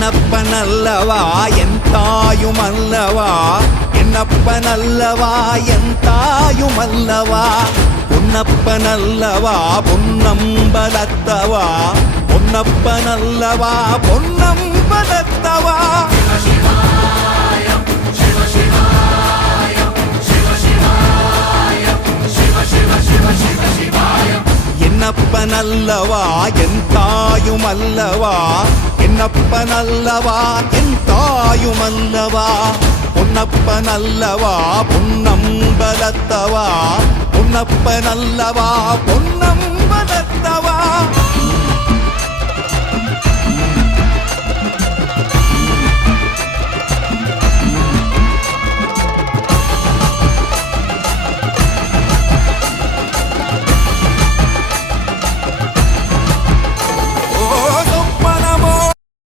என்னப்பனல்லவா என் தாயுமல்லவா, என்னப்பனல்லவா என் தாயுமல்லவா, பொன்னப்பனல்லவா பொன்னம்பலத்தவா, பொன்னப்பனல்லவா பொன்னம்பலத்தவா. என்னப்பனல்லவா என் தாயுமல்லவா, என்னப்பனல்லவா என் தாயுமல்லவா, பொன்னப்பனல்லவா பொன்னம்பலத்தவா, பொன்னப்பனல்லவா பொன்னம்பலத்தவா.